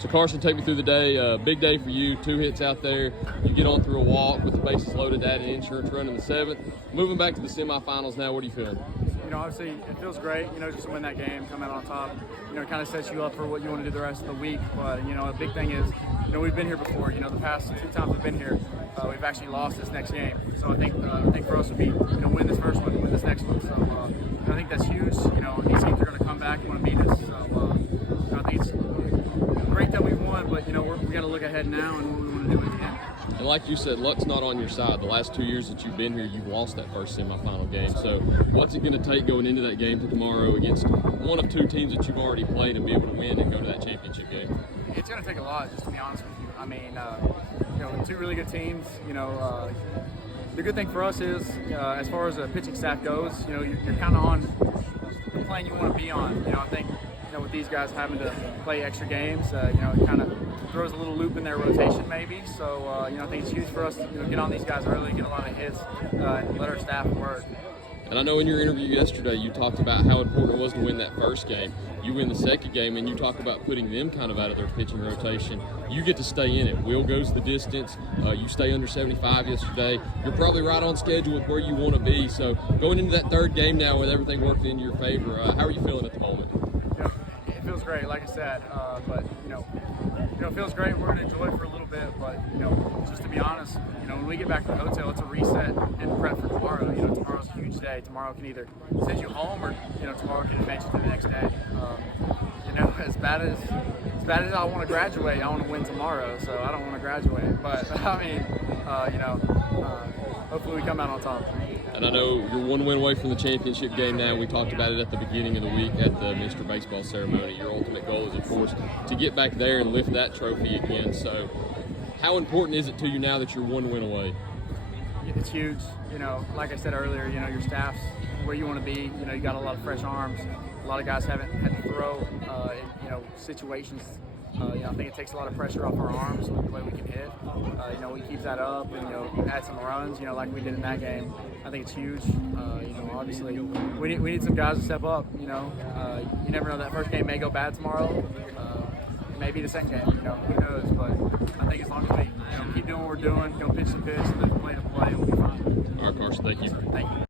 So Carson, take me through the day. Big day for you. 2 hits out there. You get on through a walk with the bases loaded, add an insurance run in the 7th. Moving back to the semifinals now, what are you feeling? Obviously it feels great, just to win that game, come out on top. It kind of sets you up for what you want to do the rest of the week. But, a big thing is, we've been here before. The past 2 times we've been here, we've actually lost this next game. So I think for us would be, win this first one, win this next one. So I think that's huge. These teams are going to come back and want to beat us. So I think it's great that we won, but, we got to look ahead now and what we want to do again. And like you said, luck's not on your side. The last 2 years that you've been here, you've lost that first semifinal game. So what's it going to take going into that game tomorrow against one of 2 teams that you've already played and be able to win and go to that championship game? It's going to take a lot, just to be honest with you. I mean, 2 really good teams. The good thing for us is, as far as the pitching staff goes, you're kind of on the plane you want to be on. I think, with these guys having to play extra games, it kind of throws a little loop in their rotation maybe. So, I think it's huge for us to get on these guys early, get a lot of hits, and let our staff work. And I know in your interview yesterday you talked about how important it was to win that first game. You win the second game and you talk about putting them kind of out of their pitching rotation. You get to stay in it. Will goes the distance. You stay under 75 yesterday. You're probably right on schedule with where you want to be. So going into that third game now with everything working in your favor, how are you feeling at the moment? It feels great, like I said, but it feels great. We're gonna enjoy it for a little bit, but just to be honest, when we get back to the hotel, it's a reset and prep for tomorrow. Tomorrow's a huge day. Tomorrow can either send you home, or tomorrow can advance you to the next day. As bad as I want to graduate, I want to win tomorrow, so I don't want to graduate. But I mean, hopefully we come out on top. And I know you're 1 win away from the championship game now. We talked about it at the beginning of the week at the Mr. Baseball ceremony. Your ultimate goal is, of course, to get back there and lift that trophy again. So how important is it to you now that you're 1 win away? It's huge. Like I said earlier, your staff's where you want to be. You got a lot of fresh arms. A lot of guys haven't had to throw in, situations. I think it takes a lot of pressure off our arms with the way we can hit. We keep that up and, add some runs, like we did in that game. I think it's huge. Obviously, we need some guys to step up. You never know. That first game may go bad tomorrow. Maybe the second game. Who knows? But I think as long as we keep doing what we're doing, pitch to pitch, play to play, we'll be fine. All right, Carson, thank you. Thank you.